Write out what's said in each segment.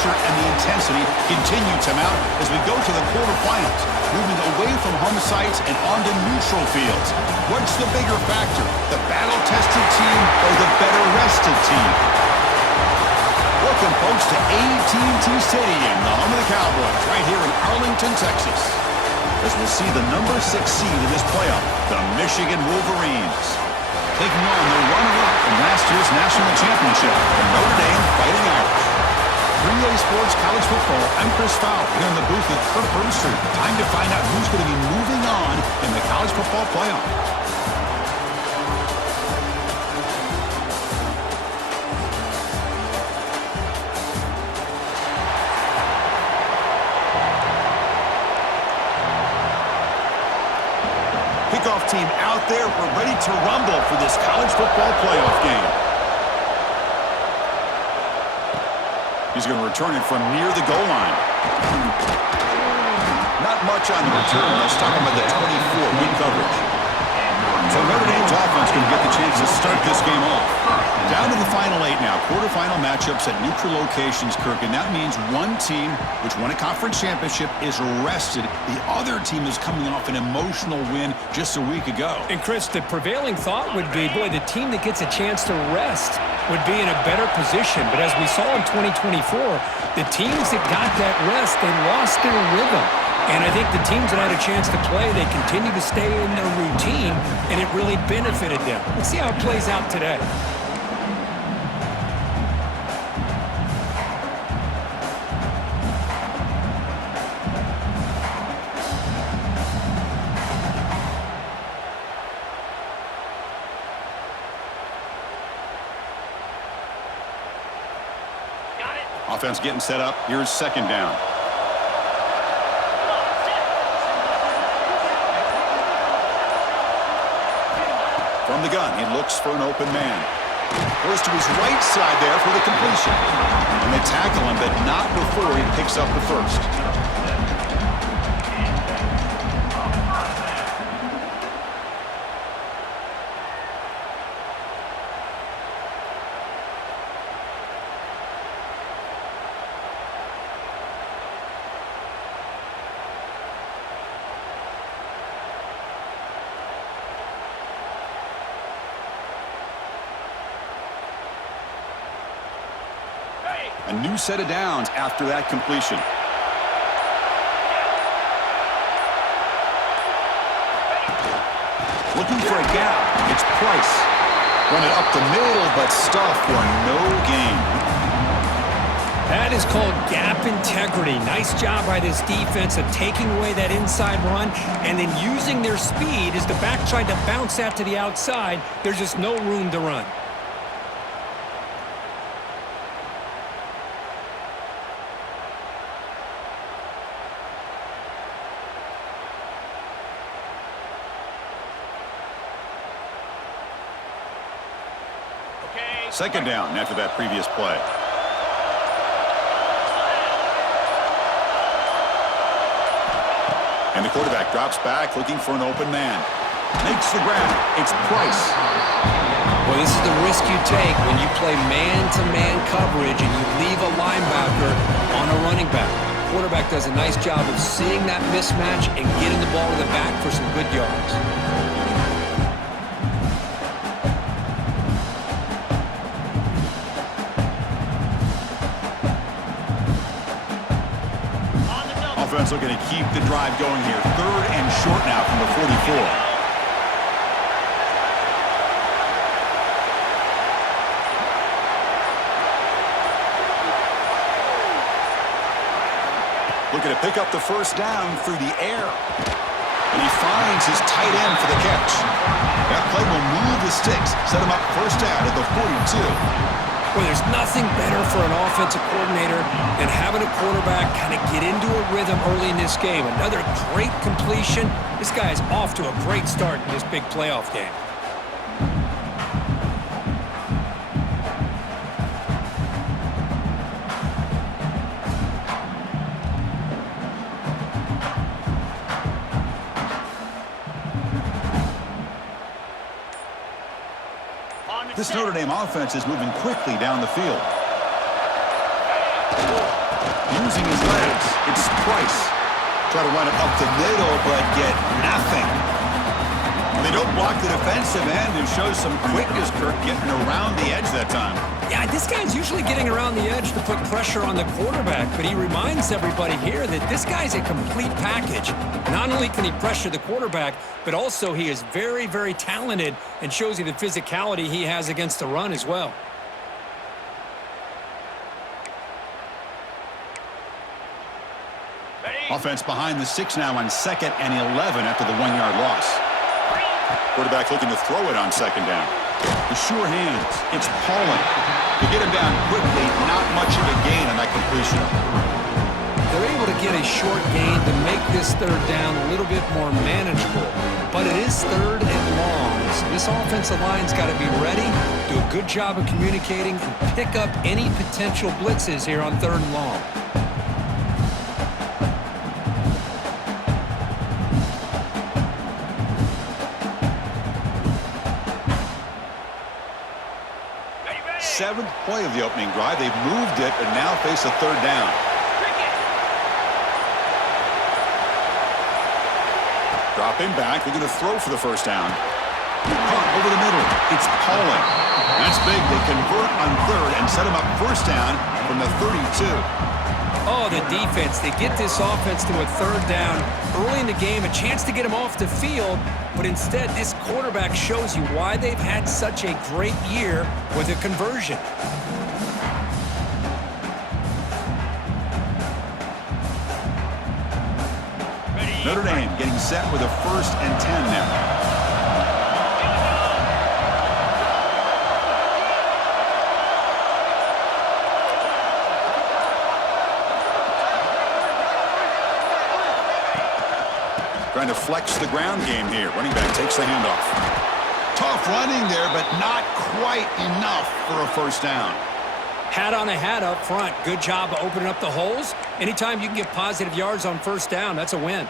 pressure and the intensity continue to mount as we go to the quarterfinals, moving away from home sites and onto neutral fields. What's the bigger factor, the battle-tested team or the better-rested team? Welcome, folks, to AT&T Stadium, the home of the Cowboys, right here in Arlington, Texas, as we'll see the number 6 seed in this playoff, the Michigan Wolverines, taking on the runner-up from last year's national championship, the Notre Dame Fighting Irish. 3A Sports College Football, I'm Chris Fowler, here in the booth with Kirk Burnstreet. Time to find out who's going to be moving on in the college football playoff. Kickoff team out there. We're ready to rumble for this college football playoff game. He's going to return it from near the goal line. Not much on the return. They'll stop him at the 24, win coverage. So Notre Dame's offense going to get the chance to start this game off. Down to the final 8 now. Quarterfinal matchups at neutral locations, Kirk. And that means one team, which won a conference championship, is rested. The other team is coming off an emotional win just a week ago. And, Chris, the prevailing thought would be, boy, the team that gets a chance to rest would be in a better position. But as we saw in 2024, the teams that got that rest, they lost their rhythm. And I think the teams that had a chance to play, they continue to stay in their routine, and it really benefited them. Let's see how it plays out today. Offense getting set up. Here's second down. From the gun, he looks for an open man. Goes to his right side there for the completion. And they tackle him, but not before he picks up the first. A new set of downs after that completion. Looking for a gap. It's Price. Run it up the middle, but stuff for no gain. That is called gap integrity. Nice job by this defense of taking away that inside run and then using their speed as the back tried to bounce that to the outside. There's just no room to run. Second down after that previous play. And the quarterback drops back looking for an open man. Makes the grab. It's Price. Well, this is the risk you take when you play man-to-man coverage and you leave a linebacker on a running back. The quarterback does a nice job of seeing that mismatch and getting the ball to the back for some good yards. Offense looking to keep the drive going here. Third and short now from the 44. Looking to pick up the first down through the air. And he finds his tight end for the catch. That play will move the sticks. Set him up first down at the 42. Well, there's nothing better for an offensive coordinator than having a quarterback kind of get into a rhythm early in this game. Another great completion. This guy is off to a great start in this big playoff game. This Notre Dame offense is moving quickly down the field. Using his legs, it's Price. Try to run it up the middle, but get nothing. They don't block the defensive end and show some quickness, Kirk, getting around the edge that time. Yeah, this guy's usually getting around the edge to put pressure on the quarterback, but he reminds everybody here that this guy's a complete package. Not only can he pressure the quarterback, but also he is very, very talented and shows you the physicality he has against the run as well. Offense behind the 6 now on 2nd and 11 after the 1-yard loss. Quarterback looking to throw it on 2nd down. The sure hands. It's Pauling. To get him down quickly, not much of a gain on that completion. They're able to get a short gain to make this 3rd down a little bit more manageable. But it is 3rd and long. So this offensive line's got to be ready, do a good job of communicating, and pick up any potential blitzes here on 3rd and long. Seventh play of the opening drive. They've moved it and now face a 3rd down. Dropping back. They're going to throw for the 1st down. Caught over the middle. It's Pauling. That's big. They convert on 3rd and set him up 1st down from the 32. Oh, the defense. They get this offense to a 3rd down early in the game, a chance to get him off the field, but instead this quarterback shows you why they've had such a great year with a conversion. Notre Dame getting set with a 1st and 10 now. Trying to flex the ground game here. Running back takes the handoff. Tough running there, but not quite enough for a 1st down. Hat on a hat up front. Good job of opening up the holes. Anytime you can get positive yards on 1st down, that's a win.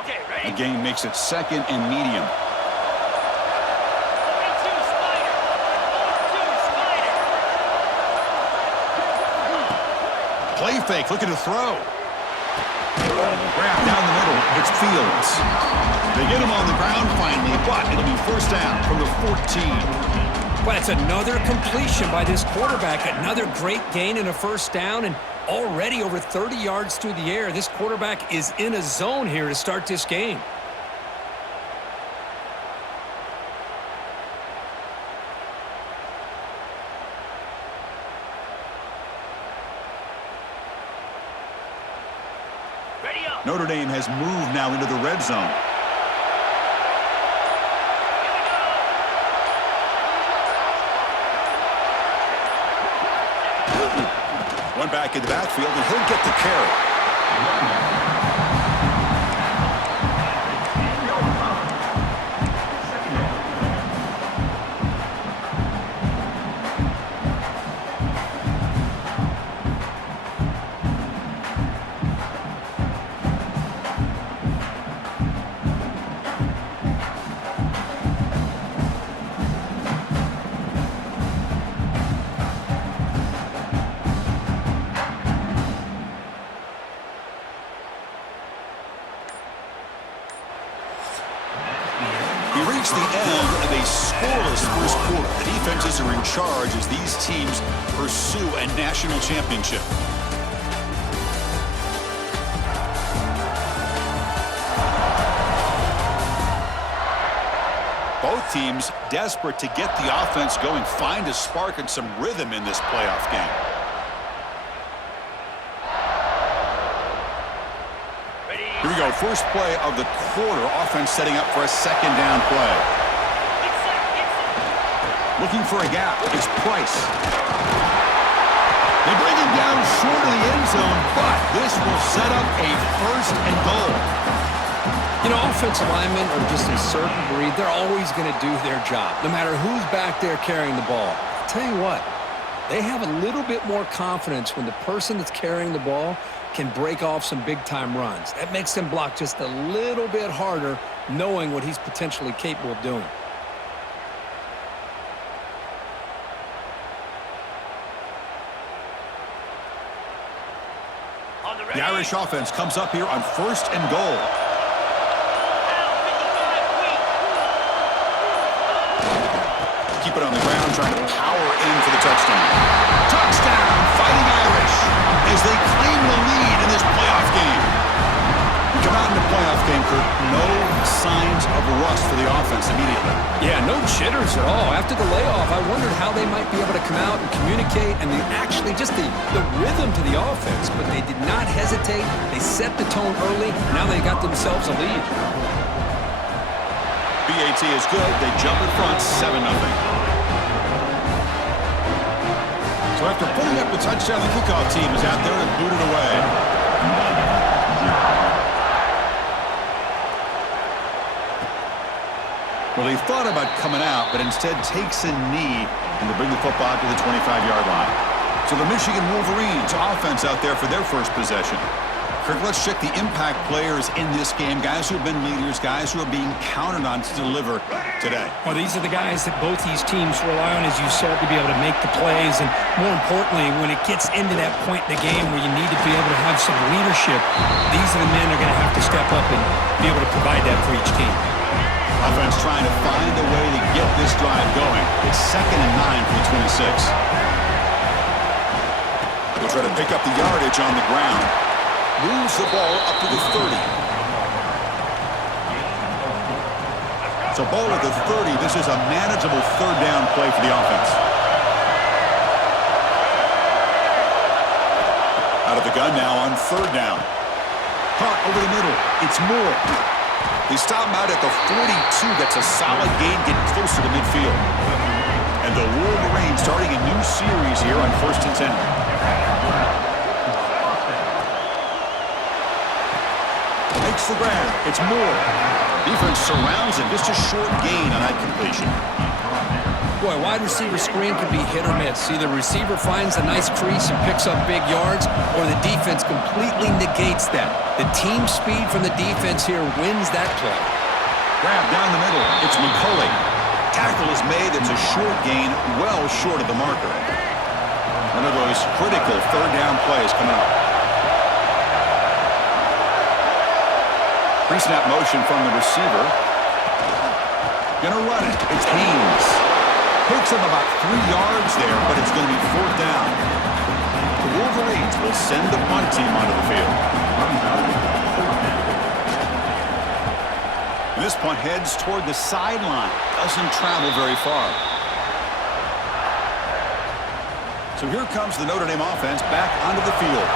Okay, ready? The game makes it 2nd and medium. Play fake, looking to throw. Wrap down the middle. It's Fields. They get him on the ground finally, but it'll be 1st down from the 14. Well, it's another completion by this quarterback. Another great gain in a 1st down, and already over 30 yards through the air. This quarterback is in a zone here to start this game. Notre Dame has moved now into the red zone. One back in the backfield, and he'll get the carry. We reach the end of a scoreless first quarter. The defenses are in charge as these teams pursue a national championship. Both teams desperate to get the offense going, find a spark and some rhythm in this playoff game. Here we go, first play of the quarter. Offense setting up for a 2nd down play. Looking for a gap. It's Price. They bring him down short of the end zone, but this will set up a 1st and goal. You know, offensive linemen are just a certain breed. They're always going to do their job, no matter who's back there carrying the ball. I'll tell you what, they have a little bit more confidence when the person that's carrying the ball can break off some big-time runs. That makes him block just a little bit harder, knowing what he's potentially capable of doing. The Irish offense comes up here on 1st and goal. Keep it on the ground, trying to power in for the touchdown. Touchdown, Fighting Irish, as they claim the lead in this playoff game. We come out in the playoff game, Kurt, no signs of rust for the offense immediately. Yeah, no jitters at all. After the layoff, I wondered how they might be able to come out and communicate and actually just the rhythm to the offense, but they did not hesitate. They set the tone early. Now they got themselves a lead. BAT is good. They jump in front, 7-0. So after putting up the touchdown, the kickoff team is out there and booted away. Well, he thought about coming out, but instead takes a knee and to bring the football to the 25-yard line. So the Michigan Wolverines offense out there for their first possession. Kirk, let's check the impact players in this game, guys who have been leaders, guys who are being counted on to deliver today. Well, these are the guys that both these teams rely on, as you said, to be able to make the plays. And more importantly, when it gets into that point in the game where you need to be able to have some leadership, these are the men that are going to have to step up and be able to provide that for each team. Offense trying to find a way to get this drive going. It's 2nd and 9 for the 26. They'll try to pick up the yardage on the ground. Moves the ball up to the 30. So ball at the 30. This is a manageable 3rd down play for the offense. Out of the gun now on 3rd down. Caught over the middle. It's Moore. They stop him out at the 42. That's a solid gain, getting closer to midfield. And the Wolverines starting a new series here on 1st and 10. Makes the grab. It's Moore. Defense surrounds him. Just a short gain on that completion. Boy, wide receiver screen can be hit or miss. Either receiver finds a nice crease and picks up big yards, or the defense completely negates that. The team speed from the defense here wins that play. Grab down the middle. It's McCulley. Tackle is made. It's a short gain, well short of the marker. One of those critical 3rd down plays coming up. Pre-snap motion from the receiver. Gonna run it. It's Haynes. Picks up about 3 yards there, but it's going to be 4th down. The Wolverines will send the punt team onto the field. And this punt heads toward the sideline. Doesn't travel very far. So here comes the Notre Dame offense back onto the field.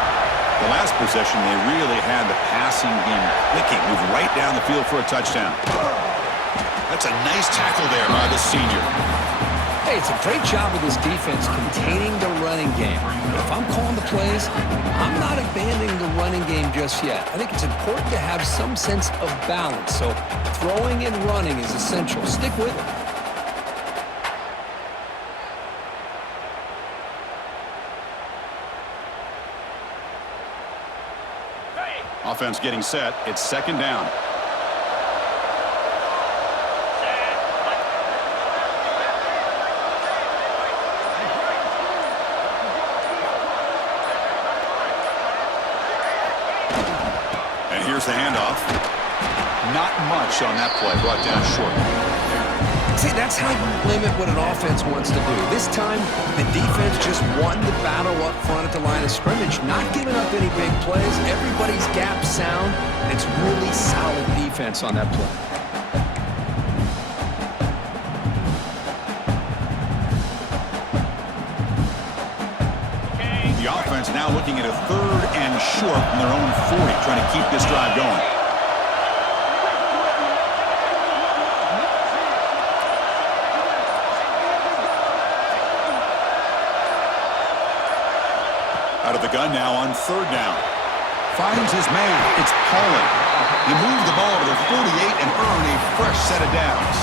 The last possession, they really had the passing game clicking. Moved right down the field for a touchdown. That's a nice tackle there by the senior. Hey, it's a great job with this defense containing the running game. But if I'm calling the plays, I'm not abandoning the running game just yet. I think it's important to have some sense of balance. So throwing and running is essential. Stick with it. Offense getting set. It's 2nd down. And here's the handoff. Not much on that play. Brought down short. See, that's how you limit what an offense wants to do. This time, the defense just won the battle up front at the line of scrimmage, not giving up any big plays. Everybody's gap sound. It's really solid defense on that play. The offense now looking at a 3rd and short from their own 40, trying to keep this drive going. Out of the gun now on 3rd down. Finds his man. It's Paulin. He moved the ball to the 48 and earned a fresh set of downs.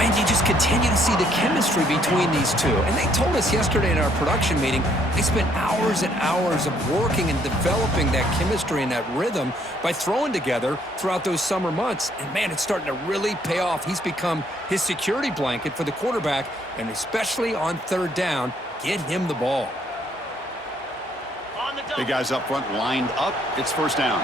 And you just continue to see the chemistry between these two. And they told us yesterday in our production meeting, they spent hours and hours of working and developing that chemistry and that rhythm by throwing together throughout those summer months. And, man, it's starting to really pay off. He's become his security blanket for the quarterback, and especially on third down, get him the ball. The guys up front lined up. It's first down.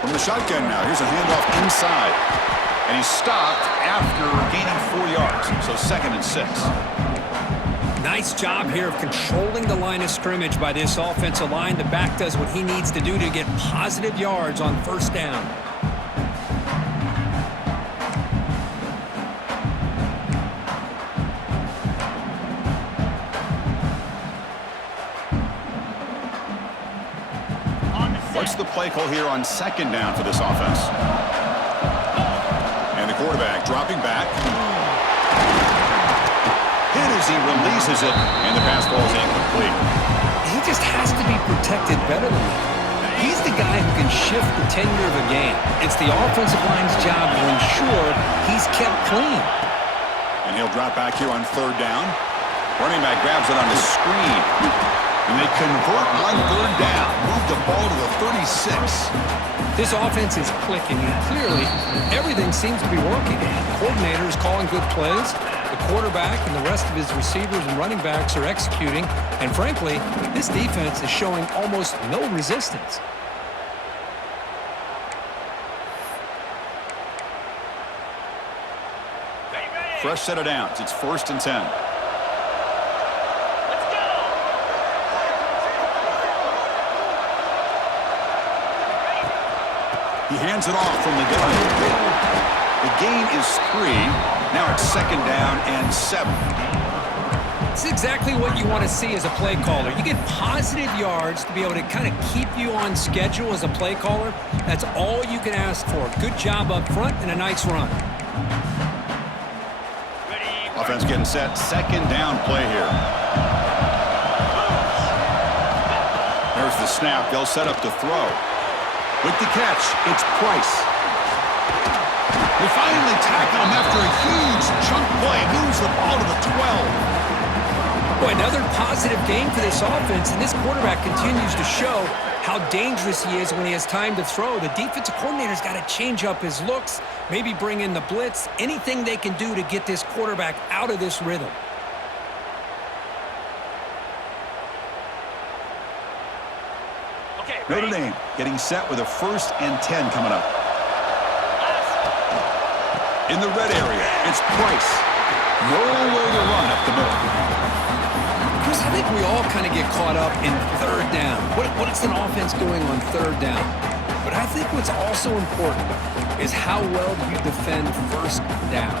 From the shotgun now, here's a handoff inside. And he's stopped after gaining 4 yards, so 2nd and 6. Nice job here of controlling the line of scrimmage by this offensive line. The back does what he needs to do to get positive yards on first down. What's the play call here on 2nd down for this offense? And the quarterback dropping back. Hit as he releases it, and the pass ball is incomplete. He just has to be protected better than that. He's the guy who can shift the tenure of a game. It's the offensive line's job to ensure he's kept clean. And he'll drop back here on 3rd down. Running back grabs it on the screen. And they convert on 3rd down. Move the ball to the 36. This offense is clicking, and clearly everything seems to be working. The coordinator is calling good plays. The quarterback and the rest of his receivers and running backs are executing. And frankly, this defense is showing almost no resistance. Fresh set of downs. It's 1st and 10. He hands it off from the gun. The gain is 3. Now it's 2nd down and 7. It's exactly what you want to see as a play caller. You get positive yards to be able to kind of keep you on schedule as a play caller. That's all you can ask for. Good job up front and a nice run. Offense getting set. 2nd down play here. There's the snap. They'll set up to throw. With the catch, it's Price. They finally tackle him after a huge chunk play. Moves the ball to the 12. Boy, another positive game for this offense, and this quarterback continues to show how dangerous he is when he has time to throw. The defensive coordinator's got to change up his looks, maybe bring in the blitz, anything they can do to get this quarterback out of this rhythm. Notre Dame getting set with a 1st and 10 coming up. In the red area, it's Price. Nowhere to run up the middle. Chris, I think we all kind of get caught up in 3rd down. What is an offense doing on 3rd down? But I think what's also important is how well do you defend 1st down.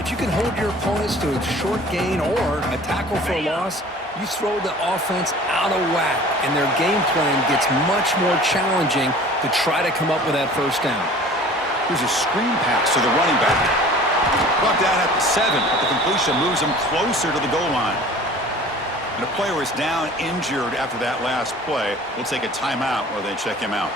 If you can hold your opponents to a short gain or a tackle for a loss, you throw the offense out of whack, and their game plan gets much more challenging to try to come up with that 1st down. Here's a screen pass to the running back. Brought down at the 7, but the completion moves him closer to the goal line. And a player is down injured after that last play. We'll take a timeout while they check him out.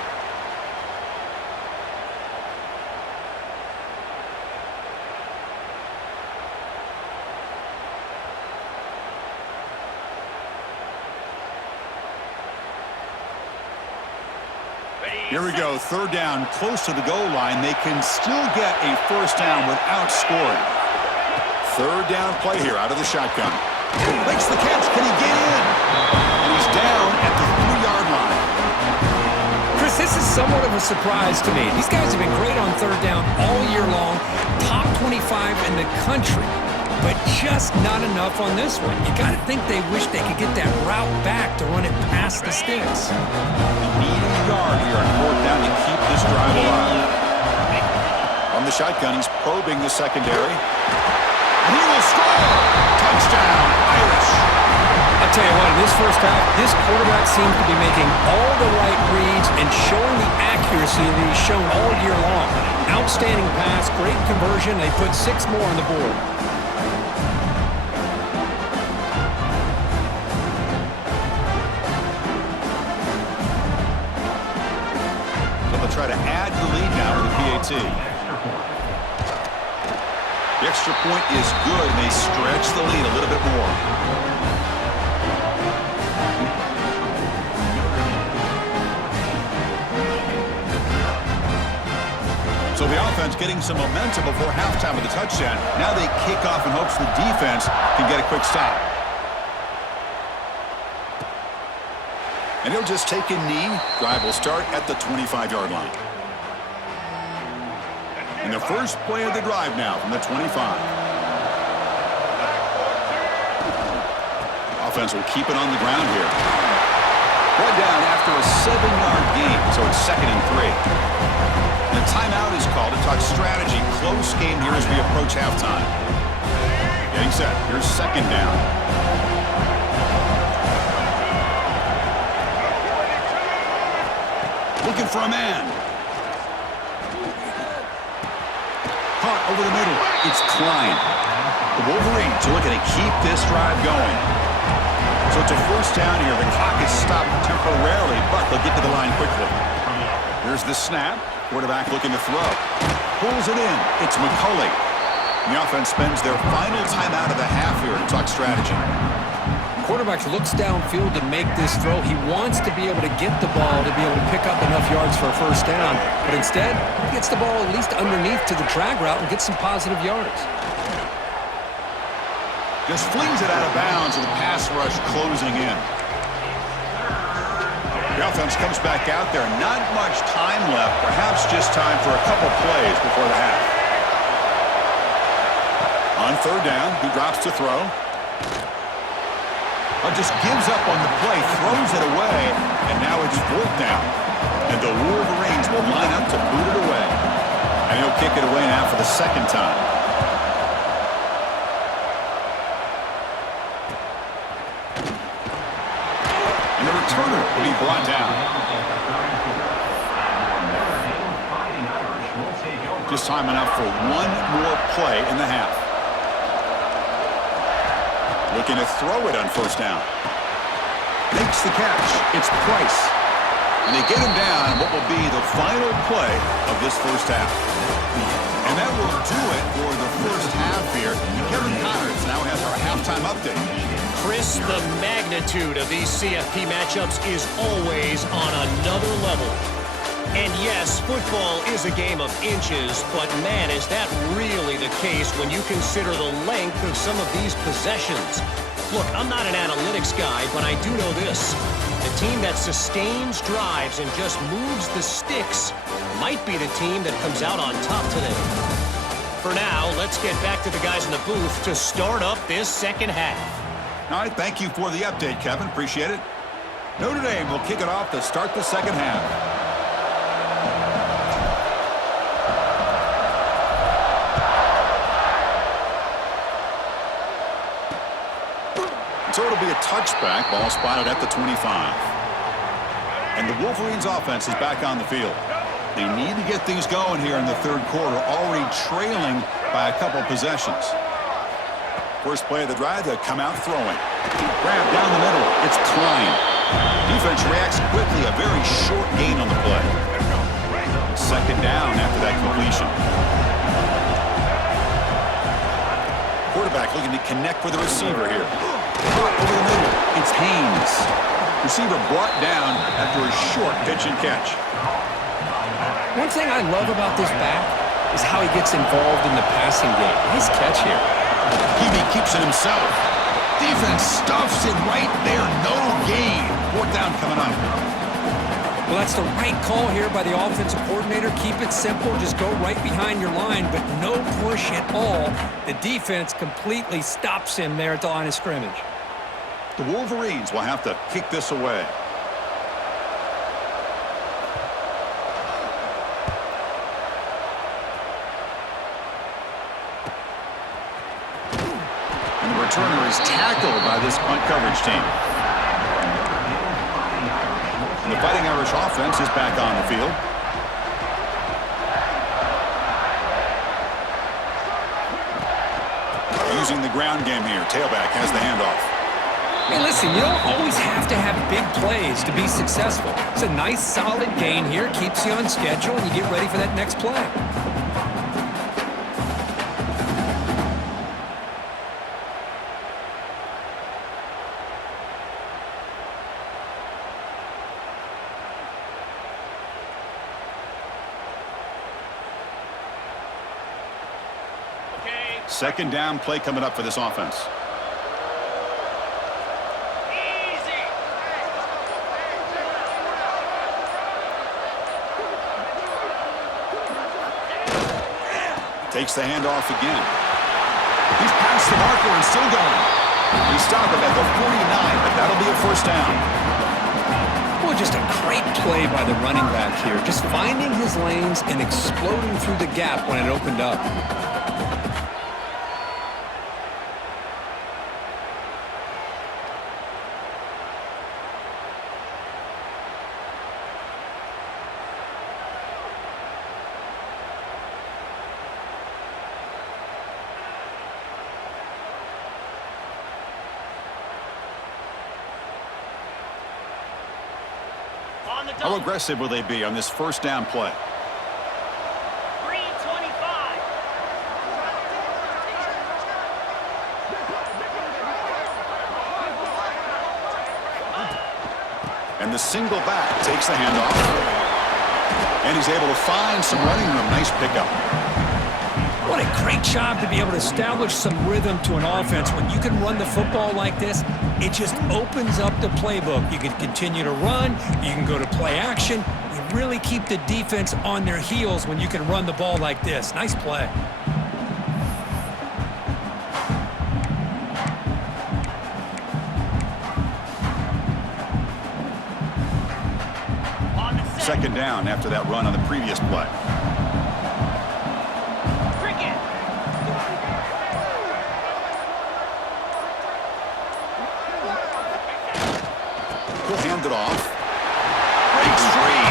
Here we go, 3rd down, close to the goal line. They can still get a 1st down without scoring. 3rd down play here out of the shotgun. Makes the catch. Can he get in? And he's down at the 3-yard line. Chris, this is somewhat of a surprise to me. These guys have been great on 3rd down all year long. Top 25 in the country, but just not enough on this one. You got to think they wish they could get that route back to run it past the sticks. Need a yard here on 4th down to keep this drive alive. On the shotgun, he's probing the secondary. And he will score! Touchdown, Irish! I'll tell you what, in this first half, this quarterback seems to be making all the right reads and showing the accuracy that he's shown all year long. Outstanding pass, great conversion. They put 6 more on the board. stretch the lead a little bit more. So the offense getting some momentum before halftime with the touchdown. Now they kick off in hopes the defense can get a quick stop. And he'll just take a knee. Drive will start at the 25-yard line. And the first play of the drive now from the 25. Offense will keep it on the ground here. Brought down after a 7-yard gain, so it's 2nd and 3. And a timeout is called to talk strategy. Close game here as we approach halftime. Getting set. Here's 2nd down. Looking for a man. Caught over the middle. It's Klein. The Wolverines are looking to keep this drive going. So it's a first down here. The clock is stopped temporarily, but they'll get to the line quickly. Here's the snap. Quarterback looking to throw. Pulls it in. It's McCulley. The offense spends their final timeout of the half here to talk strategy. Quarterback looks downfield to make this throw. He wants to be able to get the ball to be able to pick up enough yards for a first down. But instead, he gets the ball at least underneath to the drag route and gets some positive yards. Just flings it out of bounds with the pass rush closing in. The offense comes back out there. Not much time left. Perhaps just time for a couple plays before the half. On 3rd down, he drops to throw. Just gives up on the play, throws it away, and now it's 4th down. And the Wolverines will line up to boot it away. And he'll kick it away now for the 2nd time. And the returner will be brought down. Just time enough for one more play in the half. Looking to throw it on 1st down. Makes the catch. It's Price. And they get him down what will be the final play of this first half. And that will do it for the first half here. Kevin Connors now has our halftime update. Chris, the magnitude of these CFP matchups is always on another level. And yes, football is a game of inches, but man, is that really the case when you consider the length of some of these possessions. Look, I'm not an analytics guy, but I do know this. The team that sustains drives and just moves the sticks might be the team that comes out on top today. For now, let's get back to the guys in the booth to start up this second half. All right, thank you for the update, Kevin. Appreciate it. Notre Dame will kick it off to start the second half. So it'll be a touchback, ball spotted at the 25. And the Wolverines offense is back on the field. They need to get things going here in the 3rd quarter, already trailing by a couple possessions. First play of the drive, they'll come out throwing. Grab down the middle, it's Klein. Defense reacts quickly, a very short gain on the play. 2nd down after that completion. Quarterback looking to connect with the receiver here. Over the middle, it's Haynes. Receiver brought down after a short pitch and catch. One thing I love about this back is how he gets involved in the passing game. Nice catch here. Hebe keeps it himself. Defense stuffs it right there. No gain. 4th down coming up. Well, that's the right call here by the offensive coordinator. Keep it simple. Just go right behind your line, but no push at all. The defense completely stops him there at the line of scrimmage. The Wolverines will have to kick this away. And the returner is tackled by this punt coverage team. And the Fighting Irish offense is back on the field. Using the ground game here. Tailback has the handoff. Hey, listen, you don't always have to have big plays to be successful. It's a nice, solid gain here. Keeps you on schedule, and you get ready for that next play. Second down play coming up for this offense. Takes the handoff again. He's past the marker and still going. He stopped him at the 49, but that'll be a first down. Well, just a great play by the running back here. Just finding his lanes and exploding through the gap when it opened up. How aggressive will they be on this first down play? 3:25. And the single back takes the handoff. And he's able to find some running room. Nice pickup. What a great job to be able to establish some rhythm to an offense. When you can run the football like this, it just opens up the playbook. You can continue to run. You can go to play action. You really keep the defense on their heels when you can run the ball like this. Nice play. Second down after that run on the previous play. He'll hand it off. Breaks free.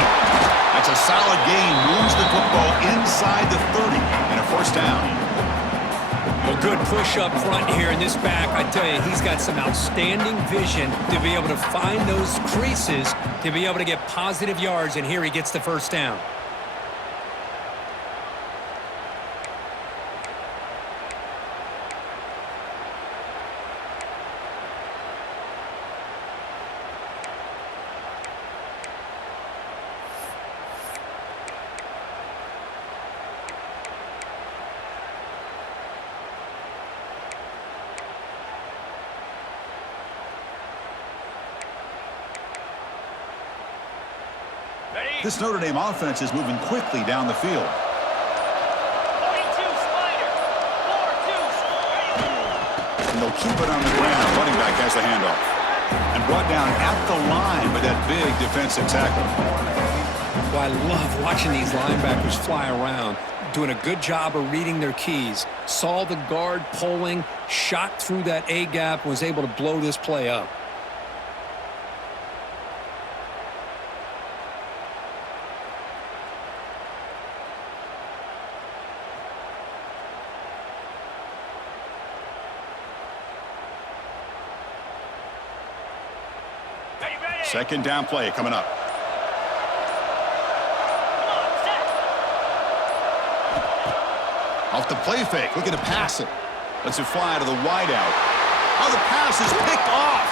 That's a solid gain. Moves the football inside the 30 and a first down. Well, good push up front here in this back. I tell you, he's got some outstanding vision to be able to find those creases, to be able to get positive yards, and here he gets the first down. This Notre Dame offense is moving quickly down the field. 42 Spider. 4-2. And they'll keep it on the ground. Running back has the handoff. And brought down at the line with that big defensive tackle. Well, I love watching these linebackers fly around, doing a good job of reading their keys. Saw the guard pulling, shot through that A-gap, was able to blow this play up. Second down play coming up. Off the play fake, looking to pass it. Lets it fly to the wideout. Oh, the pass is picked off.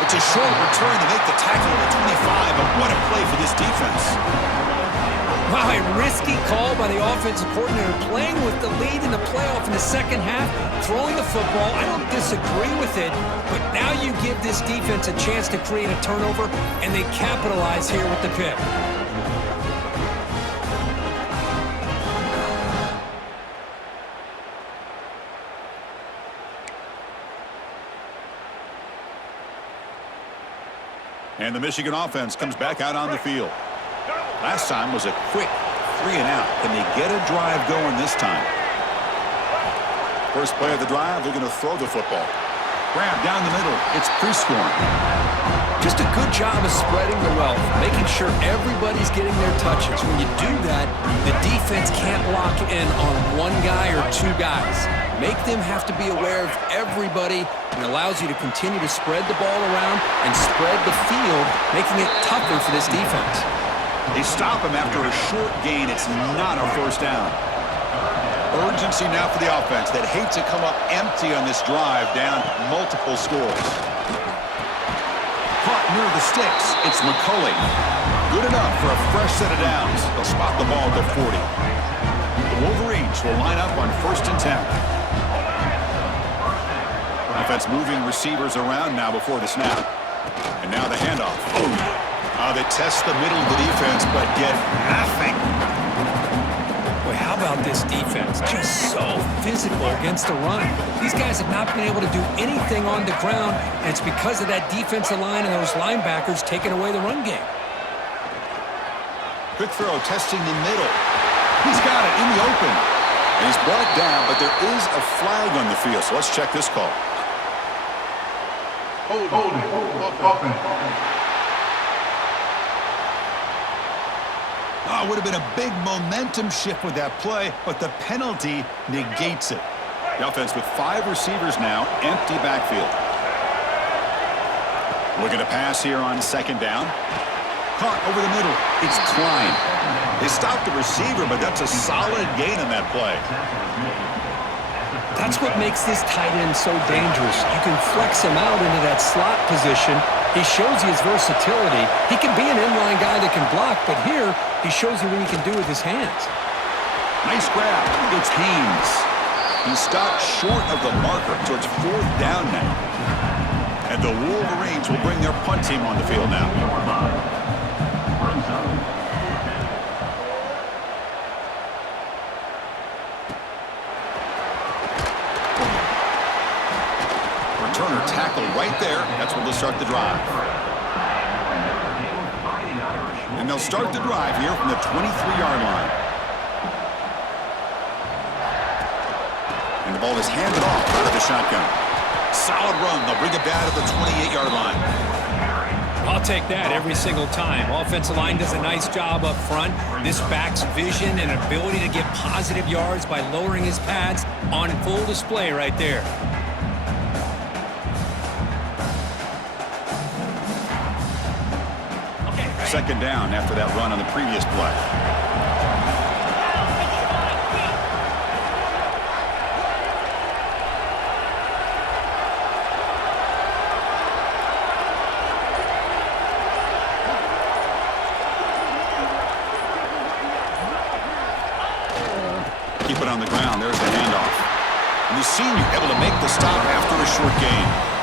It's a short return to make the tackle at the 25, but what a play for this defense. Wow, a risky call by the offensive coordinator, playing with the lead in the playoff in the second half, throwing the football. I don't disagree with it, but now you give this defense a chance to create a turnover, and they capitalize here with the pick. And the Michigan offense comes back out on the field. Last time was a quick 3-and-out. Can they get a drive going this time? First play of the drive, they're going to throw the football. Grab down the middle. It's pre-scoring. Just a good job of spreading the wealth, making sure everybody's getting their touches. When you do that, the defense can't lock in on one guy or two guys. Make them have to be aware of everybody, and allows you to continue to spread the ball around and spread the field, making it tougher for this defense. They stop him after a short gain. It's not a first down. Urgency now for the offense that hates to come up empty on this drive, down multiple scores. Caught near the sticks. It's McCulley. Good enough for a fresh set of downs. They'll spot the ball at the 40. The Wolverines Bucks will line up on 1st and 10. Offense moving receivers around now before the snap. And now the handoff. They test the middle of the defense, but get nothing. Boy, how about this defense? Just so physical against the run. These guys have not been able to do anything on the ground, and it's because of that defensive line and those linebackers taking away the run game. Quick throw, testing the middle. He's got it in the open. And he's brought down, but there is a flag on the field, so let's check this call. Hold it. Would have been a big momentum shift with that play, but the penalty negates it. The offense with 5 receivers now, empty backfield. Looking to pass here on 2nd down. Caught over the middle. It's Klein. They stopped the receiver, but that's a solid gain on that play. That's what makes this tight end so dangerous. You can flex him out into that slot position. He shows you his versatility. He can be an inline guy that can block, but here he shows you what he can do with his hands. Nice grab. It's Haynes. He stopped short of the marker towards 4th down now. And the Wolverines will bring their punt team on the field now. Returner tackled right there. That's where they'll start the drive. And they'll start the drive here from the 23-yard line. And the ball is handed off out of the shotgun. Solid run. They'll bring it down to the 28-yard line. I'll take that every single time. Offensive line does a nice job up front. This back's vision and ability to get positive yards by lowering his pads on full display right there. 2nd down after that run on the previous play. Keep it on the ground. There's the handoff. And the senior able to make the stop after a short gain.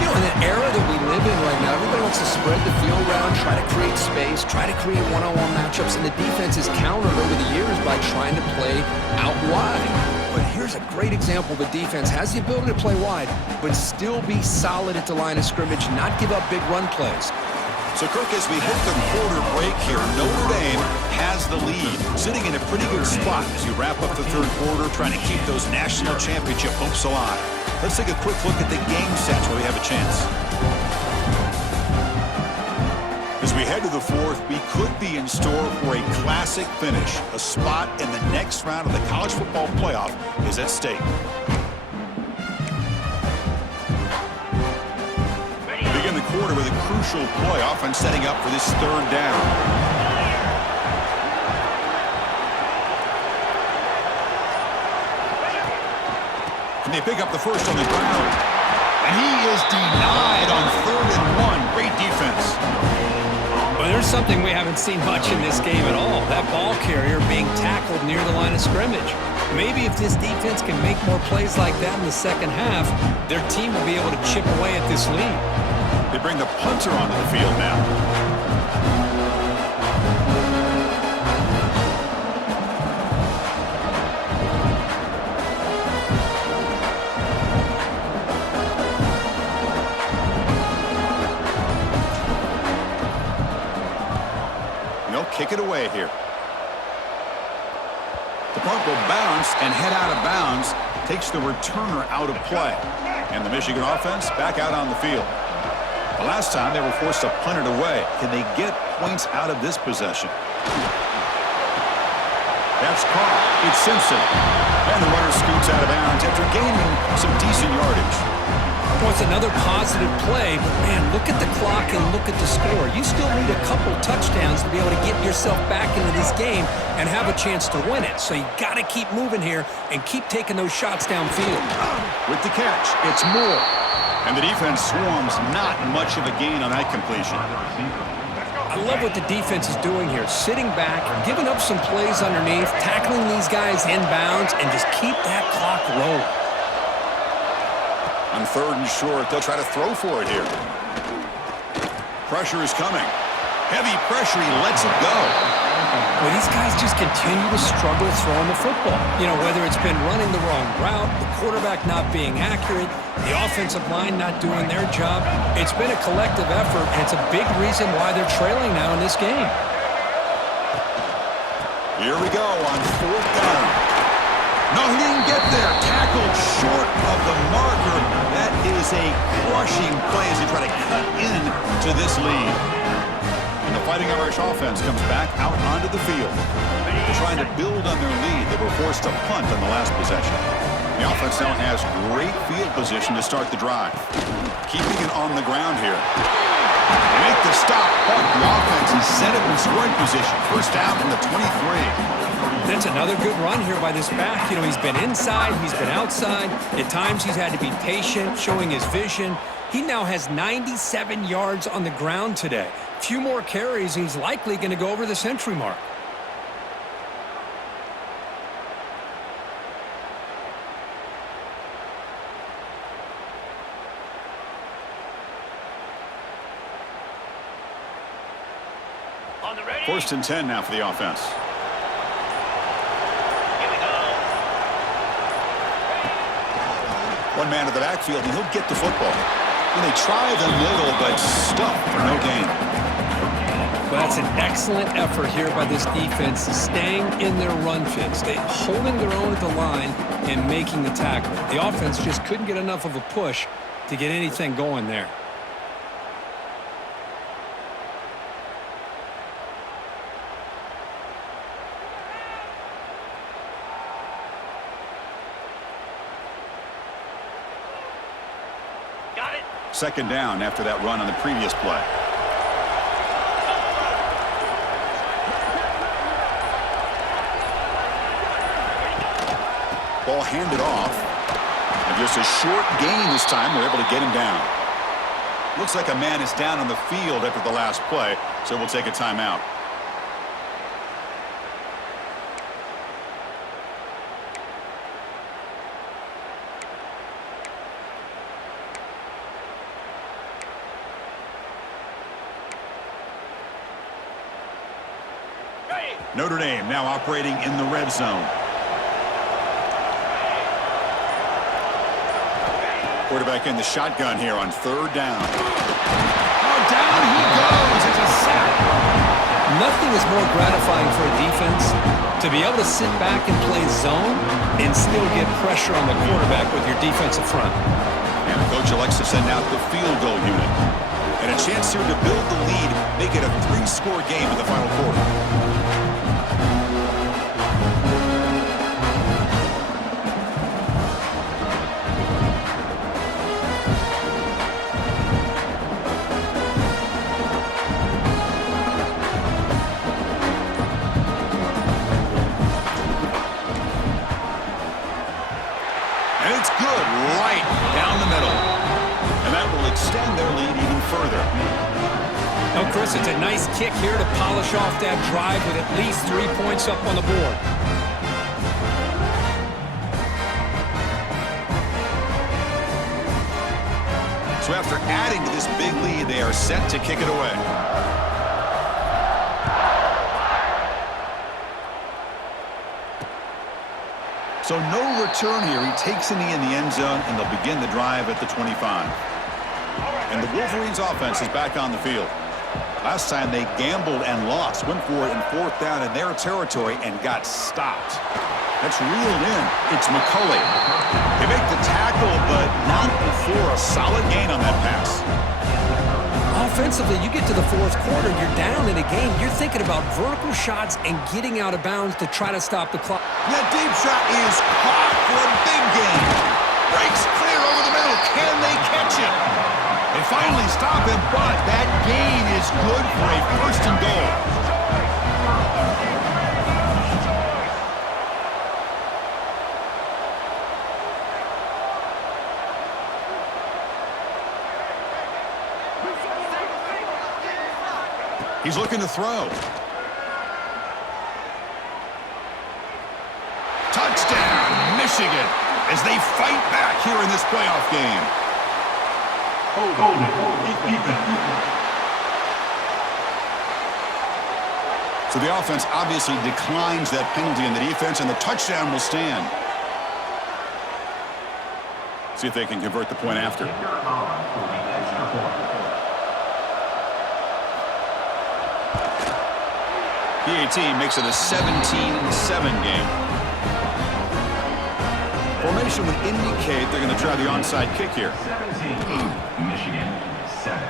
You know, in the era that we live in right now, everybody wants to spread the field around, try to create space, try to create one-on-one matchups, and the defense is countered over the years by trying to play out wide. But here's a great example. The defense has the ability to play wide, but still be solid at the line of scrimmage, not give up big run plays. So, Kirk, as we hit the quarter break here, Notre Dame has the lead, sitting in a pretty good spot as we wrap up the 3rd quarter, trying to keep those national championship hopes alive. Let's take a quick look at the game sets where we have a chance. As we head to the 4th, we could be in store for a classic finish. A spot in the next round of the college football playoff is at stake. Begin the quarter with a crucial play, often setting up for this 3rd down. And they pick up the first on the ground. And he is denied on 3rd and 1. Great defense. Well, there's something we haven't seen much in this game at all. That ball carrier being tackled near the line of scrimmage. Maybe if this defense can make more plays like that in the 2nd half, their team will be able to chip away at this lead. They bring the punter onto the field now. Kick it away here. The punt will bounce and head out of bounds. Takes the returner out of play. And the Michigan offense back out on the field. The last time they were forced to punt it away. Can they get points out of this possession? That's caught. It's Simpson. And the runner scoots out of bounds after gaining some decent yardage. Well, it's another positive play, but man, look at the clock and look at the score. You still need a couple touchdowns to be able to get yourself back into this game and have a chance to win it. So you got to keep moving here and keep taking those shots downfield. With the catch, it's Moore. And the defense swarms, not much of a gain on that completion. I love what the defense is doing here, sitting back, giving up some plays underneath, tackling these guys inbounds, and just keep that clock rolling. On 3rd and short, they'll try to throw for it here. Pressure is coming. Heavy pressure, he lets it go. Well, these guys just continue to struggle throwing the football. You know, whether it's been running the wrong route, the quarterback not being accurate, the offensive line not doing their job. It's been a collective effort, and it's a big reason why they're trailing now in this game. Here we go on 4th down. No, he didn't get there. Tackled short of the marker. That is a crushing play as they try to cut into this lead. And the Fighting Irish offense comes back out onto the field. Trying to build on their lead. They were forced to punt on the last possession. The offense now has great field position to start the drive. Keeping it on the ground here. They make the stop, but the offense is set up in scoring position. First down from the 23. That's another good run here by this back. You know, he's been inside, he's been outside. At times he's had to be patient, showing his vision. He now has 97 yards on the ground today. Few more carries, and he's likely going to go over the century mark. On the ready. 1st and 10 now for the offense. Here we go. One man to the backfield, and he'll get the football. And they try the middle, but stuff for no gain. Well, that's an excellent effort here by this defense, staying in their run fits, holding their own at the line and making the tackle. The offense just couldn't get enough of a push to get anything going there. Got it. 2nd down after that run on the previous play. Ball handed off. And just a short gain this time. They're able to get him down. Looks like a man is down on the field after the last play, so we'll take a timeout. Ready. Notre Dame now operating in the red zone. Quarterback in the shotgun here on 3rd down. Oh, down he goes. It's a sack. Nothing is more gratifying for a defense to be able to sit back and play zone and still get pressure on the quarterback with your defensive front. And the coach elects to send out the field goal unit. And a chance here to build the lead, make it a 3-score game in the final quarter. And it's good right down the middle. And that will extend their lead even further. Oh, Chris, it's a nice kick here to polish off that drive with at least 3 points up on the board. So after adding to this big lead, they are set to kick it away. So no return here. He takes it in the end zone, and they'll begin the drive at the 25. And the Wolverines' offense is back on the field. Last time they gambled and lost, went for it in 4th down in their territory and got stopped. That's reeled in. It's McCulley. They make the tackle, but not before a solid gain on that pass. Offensively, you get to the 4th quarter, you're down in a game. You're thinking about vertical shots and getting out of bounds to try to stop the clock. That deep shot is caught for a big gain. Breaks clear over the middle. Can they catch him? They finally stop him, but that gain is good for a 1st and goal. He's looking to throw. Touchdown, Michigan, as they fight back here in this playoff game. Hold it. Even. So the offense obviously declines that penalty in the defense, and the touchdown will stand. See if they can convert the point after. PAT makes it a 17-7 game. Formation would indicate they're going to try the onside kick here. 17, Michigan, 7.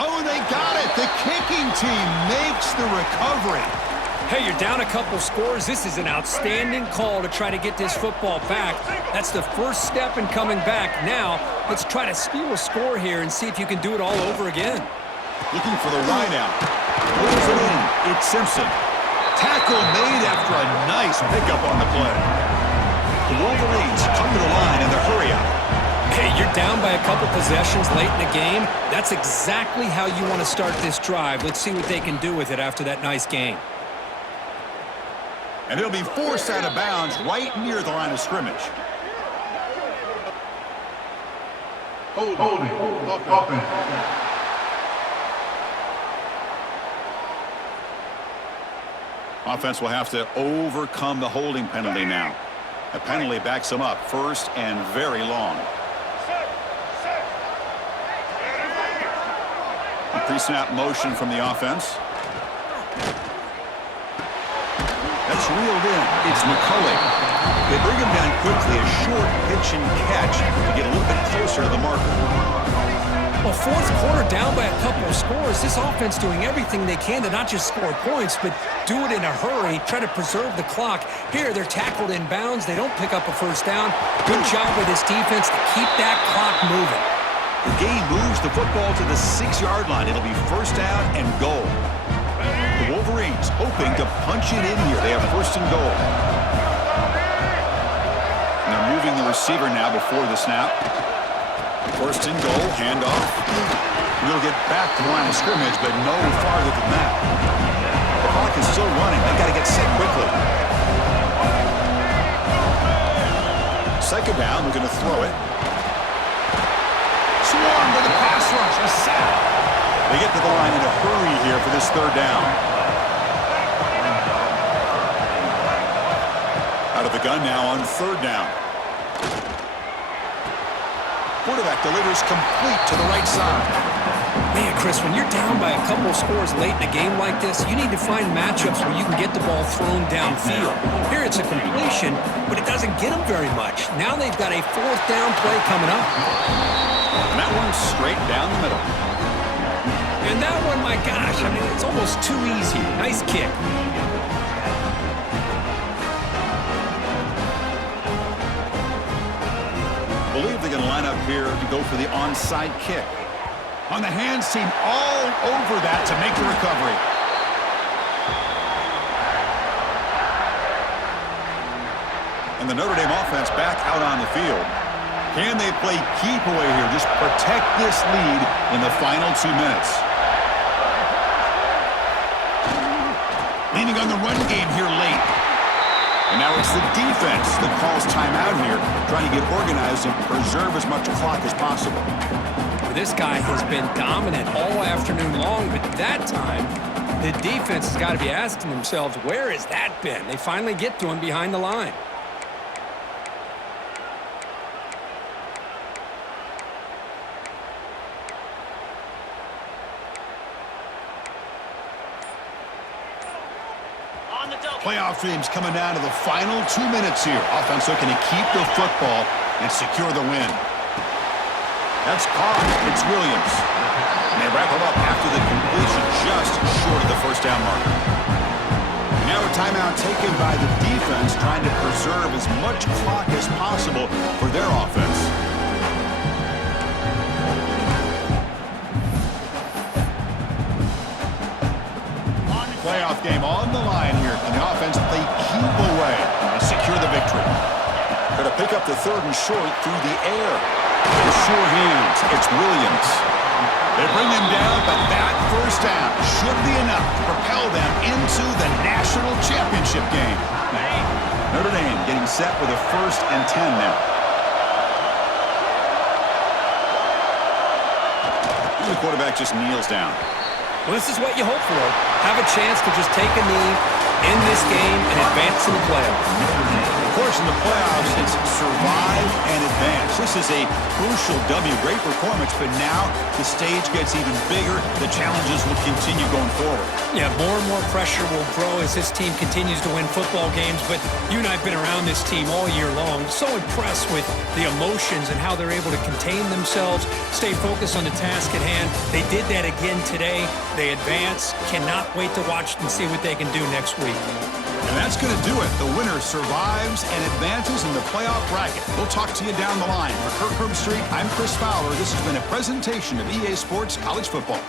Oh, they got it! The kicking team makes the recovery. Hey, you're down a couple scores. This is an outstanding call to try to get this football back. That's the first step in coming back. Now, let's try to steal a score here and see if you can do it all over again. Looking for the wide out. Pulls it in. It's Simpson. Tackle made after a nice pickup on the play. The Wolverines come to the line in the hurry up. Hey, you're down by a couple possessions late in the game. That's exactly how you want to start this drive. Let's see what they can do with it after that nice game. And he'll be forced out of bounds right near the line of scrimmage. Hold it. Offense. Offense will have to overcome the holding penalty now. The penalty backs them up first and very long. A pre-snap motion from the offense. That's reeled in. It's McCulley. They bring him down quickly. A short pitch and catch to get a little bit closer to the marker. Well, fourth quarter down by a couple of scores. This offense doing everything they can to not just score points, but do it in a hurry, try to preserve the clock. Here, they're tackled in bounds. They don't pick up a first down. Good job with this defense to keep that clock moving. The game moves the football to the 6-yard line. It'll be first down and goal. The Wolverines hoping to punch it in here. They have first and goal. And they're moving the receiver now before the snap. First and goal, handoff. We'll get back to the line of scrimmage, but no farther than that. The clock is still running. They've got to get set quickly. Second down, we're going to throw it. Swarm with a pass rush, a sack. They get to the line in a hurry here for this third down. Out of the gun now on third down. Quarterback delivers complete to the right side. Man, Chris, when you're down by a couple of scores late in a game like this, you need to find matchups where you can get the ball thrown downfield. Here it's a completion, but it doesn't get them very much. Now they've got a fourth down play coming up. And that one's straight down the middle. And that one, my gosh, I mean, it's almost too easy. Nice kick. I believe they're going to line up here to go for the onside kick. On the hands team all over that to make the recovery. And the Notre Dame offense back out on the field. Can they play keep away here? Just protect this lead in the final 2 minutes. Leaning on the run game here late. And now it's the defense that calls timeout here, trying to get organized and preserve as much clock as possible. This guy has been dominant all afternoon long, but that time, the defense has got to be asking themselves, where has that been? They finally get to him behind the line. Playoff dreams coming down to the final 2 minutes here. Offense looking to keep the football and secure the win. That's caught. It's Williams. And they wrap it up after the completion just short of the first down marker. Now a timeout taken by the defense, trying to preserve as much clock as possible for their offense. Playoff game on the line here. And the offense, they keep away and secure the victory. Going to pick up the third and short through the air. With sure hands, it's Williams. They bring him down, but that first down should be enough to propel them into the national championship game. Notre Dame getting set with a 1st and 10 now. The quarterback just kneels down. Well, this is what you hope for. Have a chance to just take a knee, end this game, and advance in the playoffs. Of course, in the playoffs, it's survive and advance. This is a crucial W. Great performance, but now the stage gets even bigger. The challenges will continue going forward. Yeah, more and more pressure will grow as this team continues to win football games, but you and I have been around this team all year long. So impressed with the emotions and how they're able to contain themselves, stay focused on the task at hand. They did that again today. They advance. Cannot wait to watch and see what they can do next week. And that's going to do it. The winner survives and advances in the playoff bracket. We'll talk to you down the line. For Kirk Herbstreit, I'm Chris Fowler. This has been a presentation of EA Sports College Football.